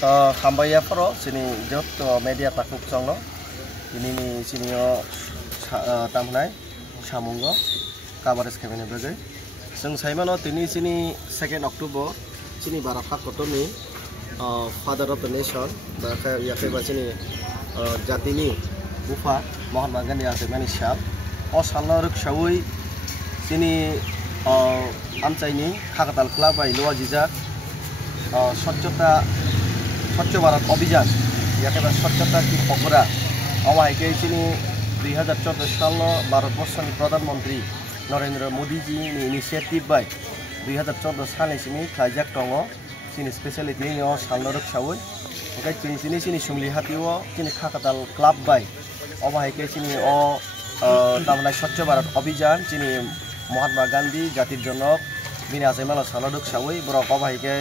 Hambaya Foro sini jot media takuk songno ini sini tamnai samungo kabares kemene bagai seng saimano tini sini 2 Oktober sini barakat kotoni Father of the Nation bahkan ya keba sini jatini bufa mohon bangan ya temani syab sallaruk syawi sini amcaini khakatal club bai loa jijak স্বচ্ছ ভারত অভিযান একেবারে স্বচ্ছতা কি পকরা আমাকে চিনি 2014 সাল ভারতবর্ষের প্রধানমন্ত্রী নরেন্দ্র মোদীজি ইনিশিয়েটিভ বাই 2014 সালে চিনি খাইজাক দङ চিনি স্পেশালিটি সালরক সাवै ओमफ्राय চিনি सुमलि हातिও চিনি খাকাতাল ক্লাব বাই আমাকে চিনি তামনাই স্বচ্ছ ভারত অভিযান চিনি মহাত্মা গান্ধী জাতির জনক বিনি আজাইমাল সালরক সাवै বড় আমাকে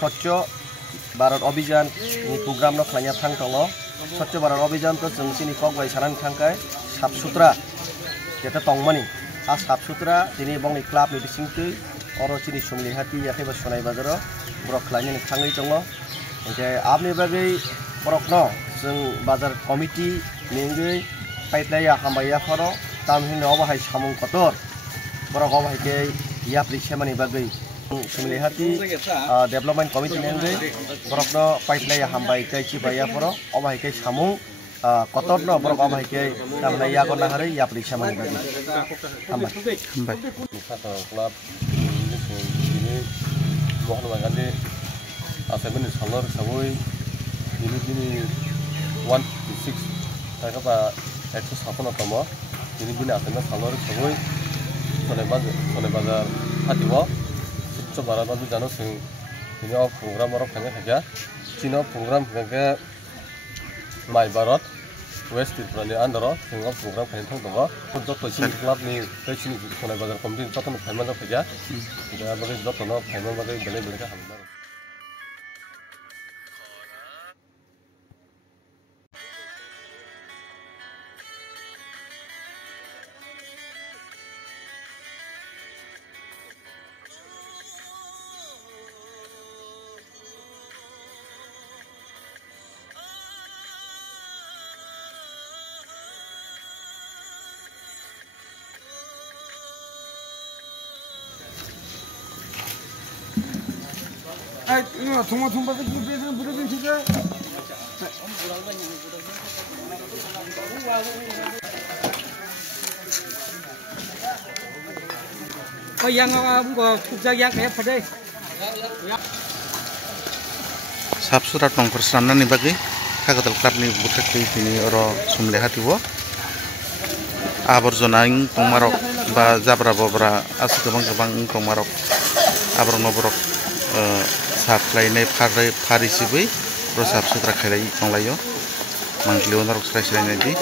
স্বচ্ছ भारत अभियान program no khlanya thang tongo स्वच्छ भारत अभियान to जों सिनि kok bai sanan khangkai sap sutra jeta tongmani a sap sutra tini bong ni club ni bisingtui oro sini sumli hati yakheba sonai bazaro borok khlanya ni thangai tongo oke apni bagai borok no जों bazar committee ningei paitlaya hambaya khoro tamhino obahai samung kotor borok obahai ke yapri semani bagai Sumli hati development committee nengge borokno paitlaya hambai kai cibaya poro obahai kai samung kotorno borok obahai kai tamna ya kona hari ya periksa mani bagi hambai kata club ini mohon magandi asamen salor sawoi ini 156 taka pa 156 tomo ini asamen salor sawoi sole bazar hatiwa स्वच्छ भारत अभियान जों बिनि program oro khanya khaja chino program khanga mai Bharat west tripura ni andaro जों program khanya thang dong joto sin club ni kai sini sonai bazar committee joto no phaima jok khaja da bagai joto no phaima bagai bele bele ka hamdar Tunggu pakai kita berapa kita? Oh yang apa? Kubjak yang kayak pada. Sabsurat nongkor sana nih bagi kagatal club nih butek ini oro sumle hatiwo. Aborjonaing tongmarok ba jabra bobra asu kebang tongmarok abrong noborok saklainé phari sibai ro sap sutra khailai tonglayo mangkli onar srai di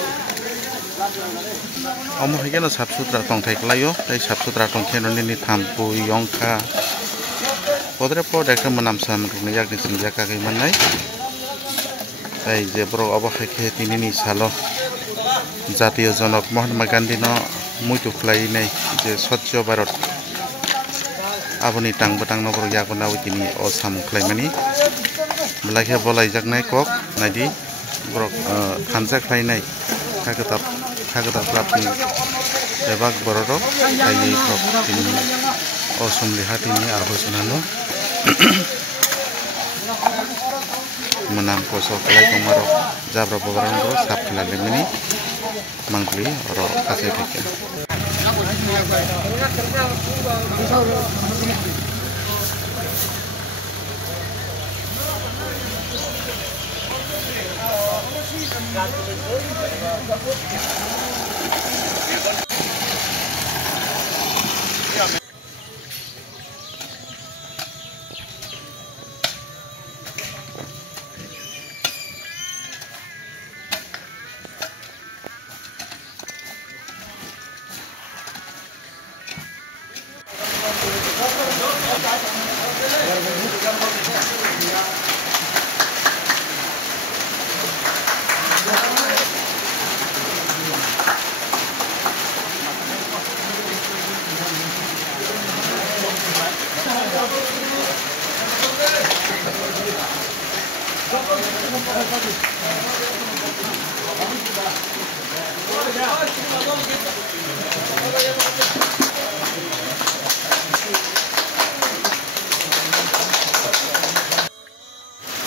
omo higeno sap sutra tongthai klayo tai sap sutra tongkheno ni thampu yongkha podre po dekha manam sam rukni yakni sinja ka kai manai tai je bro obo khe tini ni salo jatiyo janok Mahatma Gandhi no muitu khlai nei je Swachh Bharat aboni tang batang nobor yakon nawi tini o sam khlaimani blakhe bolai jaknai kok naidi borok khansa khlainai khagata clubni ebak bororo ai prok tini o sumli hatini arhosanano manam koso khlai tongmarok jabra bobaran bro sap khalalemani mangli oro kasai theke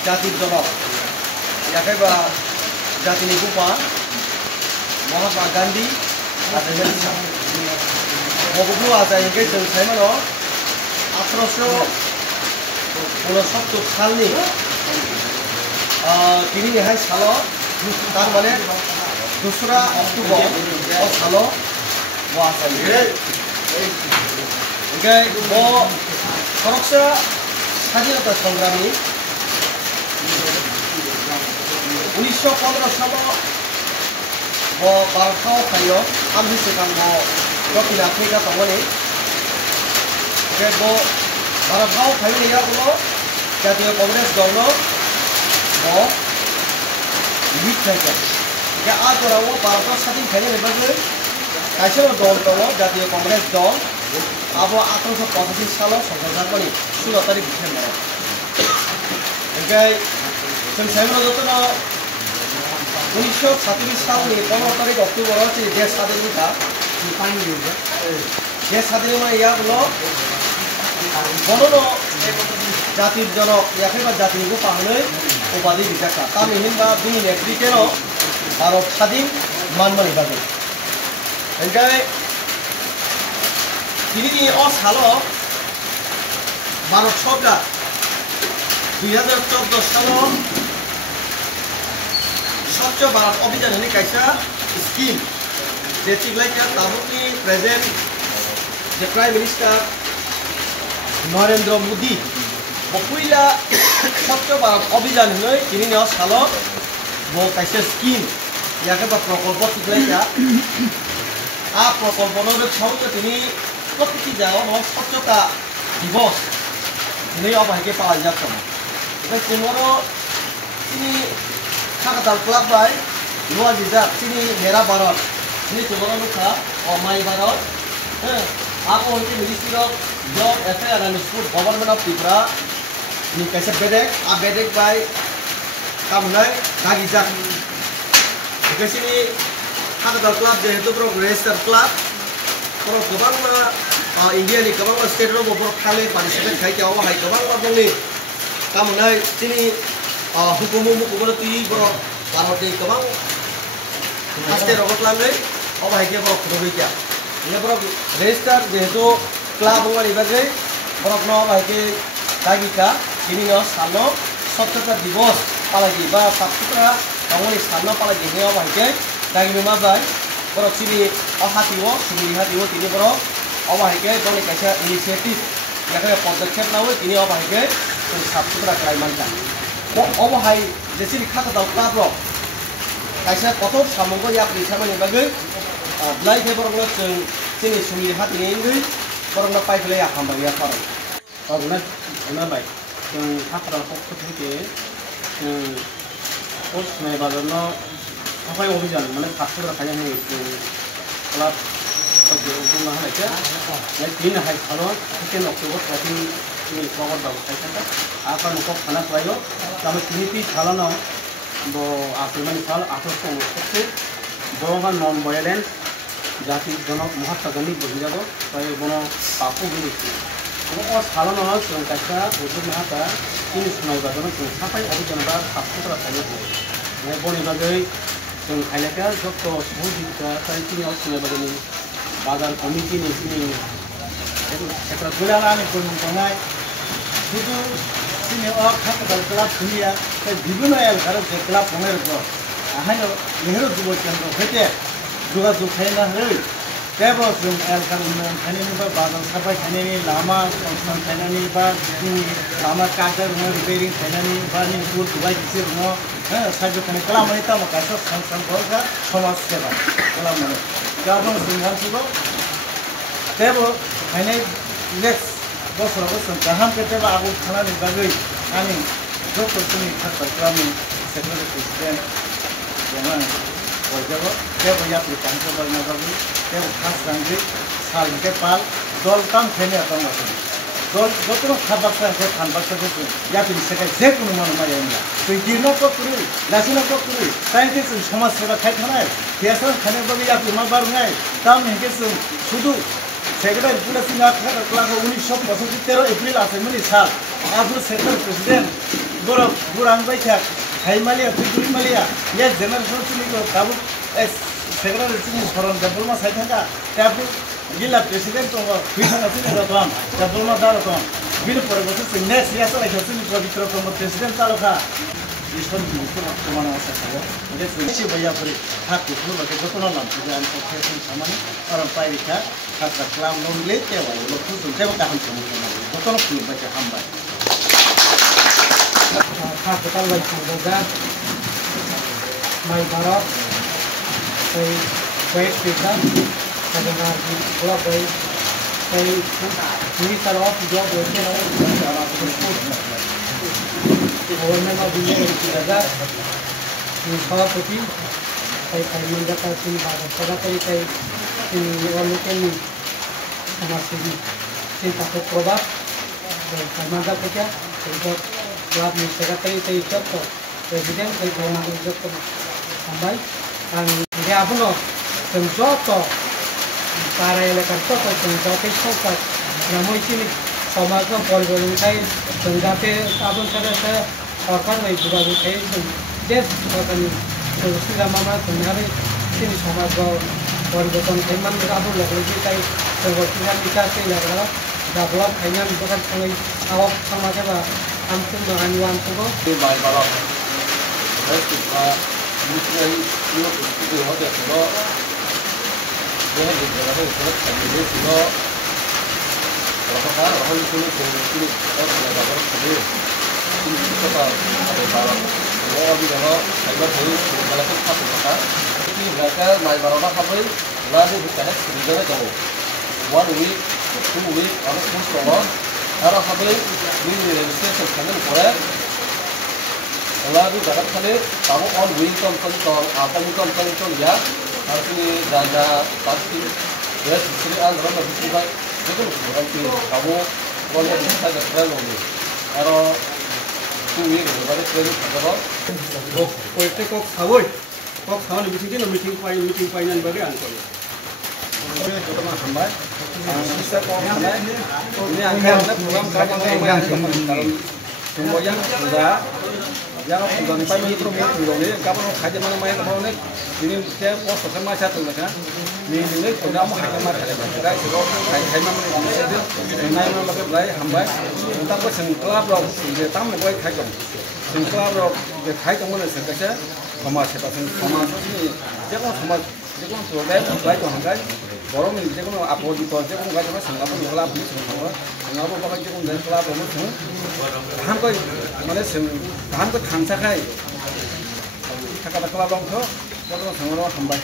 জাতির জনক একেবা জাতিनि गुपा महात्मा गान्धी बबेबो आजायैखे जों साइमानो 1869 सालनि दिनैहाय सालो तारमाने 2 अक्ट'बर सालो आजायैखे ओमफ्राय सरकसा स्वाधीनता संग्रामी 1915 सालो भारताव फायो आमहि सिगां दक्षिण आफ्रिका थांनानै भारताव फायनाया जातीय कांग्रेस दलनो लिड जायगा आगराव भारताव स्वाधीन फायनाय बागै कायसे दल दङ जातीय कांग्रेस दल अब 1885 सालाव संघजारमानि 16 तारिख डिसेम्बर ओमफ्राय जों साइमन जतन 1937 सालनि 15 तारिख अक्ट'बराव देश स्वाधीन था देश स्वाधीन या बोलो बननो जातिर जनक याखैबा जातिनि गुपा होनै उपाधि बिजाखा तामि हिनबा बिनि नेतृत्वेनो भारत स्वाधीन मानमानि बागै ओमफ्राय दिनैनि सालो भारत सरकार 2014 सालो स्वच्छ भारत अभियान होननाय कायसा स्कीम जेथिग्लायखा तामुलनि प्रेजेन्ट जे प्राइम मिनिस्टार नरेंद्र मोदी बपुइला स्वच्छ भारत अभियान होननाय दिनैनि सालो कायसा स्कीम याखैबा प्रकल्प थिग्लायखा आ प्रकल्पनो सावनो दिनै प्रति जायगायाव स्वच्छता दिवस दिनै अबायखे पालन जाथों ओमफ्राय जोंनो दिनै खाकाताल क्लाब बाय लुआ जिजाक दिनै मेरा भारत दिनै जोंनो लुखा माइ भारत आप उनके ministry of job FIR and school government of Tripura नि कैसे बेडेक आ बेडेक बाय कामनाय गागिजाक कैसे नि खाकाताल क्लाब जेहेतु प्रो रेजिस्टार क्लाब प्रो गोबां इंडिया नि गोबां स्टेट रो बो खाले पार्टिसिपेट खायखाव हाय गोबां दंनि कामनाय दिनै हुकुम मुकुमति बर भारतनि गोबां स्टेट रगत लाङै अबायखे बर खुदुबैया ये बर रेजिस्टार जेहेतु क्लाब वाली बागै बरनो अबायखे दागिका दिनै सानो स्वच्छता दिवस पालागि बा साफसुथरा गावनि सानो पालागि ने अबायखे दागिनो माबाय बर सिनि अहातिव सुनि हातिव दिनै बर अबायखे गावनि कैसा इनिशिएटिव याखै पदक्षेप लावो दिनै अबायखे साफसुथरा खालामनांगौ अबहाय जेसेनि खाकाताल क्लाब रो कैसा कत सामंगो या प्रिसामानि बागै ब्लाइ फेबरनो जों दिनै सुनि हातिनि बरनो पाइपले आखामबाय या फराय अगना बाय जों खाकाताल पक्षथे पोस्ट नाय बाजारनो सफाई अभियान माने साफसुथरा खालामनाय क्लाब बुंनो हानायखौ दिन हाय सालो 2 अक्ट'बर 13 प्रगट दाव खायसा आफा नखौ खाना पायो तामे तिनिति सालानो बो आसिमानि साल 1869 बरंगा नन वायलेंट जाति जनक महात्मा गांधी बहिजाबो ताय बनो पापु गलिसि बो सालानो जों कायसा बुजुर्ग हाता तिनि सुनाय बाजानो जों साफाई अभियान बा साफसुथरा खालामनाय बनि बागै जों खायलाका जक्त सुबुंफोरा तिनि सुनाय बाजानो बाजार कमिटि नि तिनि एकरा गोलालानि फोरमायनाय जुदु तिनि खाकाताल क्लाब सुनिया বিভিন্ন এলাকার যে ক্লাব রঙের উপর আহানো নেহরু যুব কেন্দ্র হইতে যোগাযোগ খাইনা হই কেবল जों এলাকার উন্নয়ন খাইনানি বা বাজার সাফাই খাইনানি লামা সংস্থান খাইনানি বা লামা কাগজ রিপেয়াरिंग खाइनानि बा नि स्कुल दुबाई दिसे रङ साइड खाने खालामनानै तामा कायसा संस्थानफोरा समाज सेवा खालामनानै गाबोन जोंहासिबो केबल खाइनाय नेक्स्ट बोसोराव जों गाहाम केतेबा आगु खानानि बागै आंनि डक्टरफोरनि खाकाताल क्लाबनि सेक्रेटारि प्रेसिडेन्ट जों बयजोंबो केबल यात्रि काउन्सिलर नागाबो केबल खास रांगि सालके पाल दल काम खाइनाय दङ যতক্ষণ খাবারটা আছে খানবারটা ইয়াপিনি সেখানে যে কোনো মানুষ মারিয়ে না তুই গির্ন করি লাসিনা করি তাই কিছু সমাজ সেবা খাই থানায় ফেসন খানে বাবু ইয়াপি মা বার নাই তাও হেঁকেছে শুধু সেক্রেটারি পুলিশ ক্লাস 1975 এপ্রিল আছে মিনি সাল আপনার সেক্রেটারি প্রেসিডেন্ট বড় বুড়াং বাইঠা হাইমালিয়া তুই মালিয়া ইয়ে জেনারেশন চিনি কাবু সেক্রেটারি চিনি সরণ দেবলমা সাই থাকা তারপর जिला प्रेसिडेंट दङ फैसाना चाहिँ रतन डबलमा दा रतन बिनि परेको चाहिँ नेक्स्ट इयर चाहिँ चाहिँ पवित्र प्रमोद प्रेसिडेंट तालुका इस्टन बिखौ प्रमाण आशा थायो नेक्स्ट भैया परि हातको फुलको जतन लान्छ जान सक्छ सामान्य अर पाइरिखा हातका क्लाम नले के भयो लोक जुन चाहिँ काहन छ जतन फुल बाचे हामबाय हातको तालबाय छँदा माइ भारत चाहिँ वेस्ट पेसा dengan di blog dari ini kalau juga biasanya orang orang memang dunia yang tidak di salah satu saya mendapat ini pada pada kali ini orang mungkin sama sini cinta terprobat dan sama ada kerja untuk buat masyarakat itu contoh presiden dari orang itu sampai dan dia pun contoh para এলাকার কত যথেষ্ট নামই চিনি সমাজ পরিবর্তন খাই যাতে আবন সাথে সরকার ওই যোগাযোগ খাই যে সরকারি সুবিধা আমরা তোমার চিনি সমাজ পরিবর্তন খাই মানুষ আবন লগে তাই পরিবর্তন বিকাশ এলাকা ডাবলাম খাইনি আমি দোকান সঙ্গে আওয়াজ সমাজে বা আমসুন আনিওয়ান করবো Dia di dalam itu sambil itu orang orang itu orang orang sendiri ini kita ada barang orang di dalam cyber itu dalam tempat kita ini mereka naik barang apa lalu kita sendiri jauh 1 week 2 week atau semua orang apa ini registration kami boleh lalu dapat kali kamu on week company apa ni company ya artinya dana pasti ya sini orang lebih baik itu berarti kamu boleh bisa jalan lagi kalau tuh ini berarti kredit kalau kok kawai lebih tinggi meeting painan bagi angkor Jotama sampai bisa kok ini akhirnya program kapan semua yang sudah yang sudah dipakai itu ini kapan kajian mana main kapan ini saya pos sama satu macam ini sudah mau kajian mana kita sudah kajian mana ini naik mana lagi belai hambai kita pun sengkelap loh dia tamu boleh kajian sengkelap loh dia kajian mana sengkasnya sama siapa sama ini যেকোনো চোরটাই প্রায় তো হাঙ্গায় বড় মিল যেকোনো আপদিত যেকোনো গাছ আমরা সঙ্গাপ নিলাপ সঙ্গাপ বাগান যেকোনো গাছ লাভ আমরা সঙ্গ ধানকৈ মানে ধানকৈ থাংসাখাই থাকা থাকলা দংস যেকোনো সঙ্গ হামবাই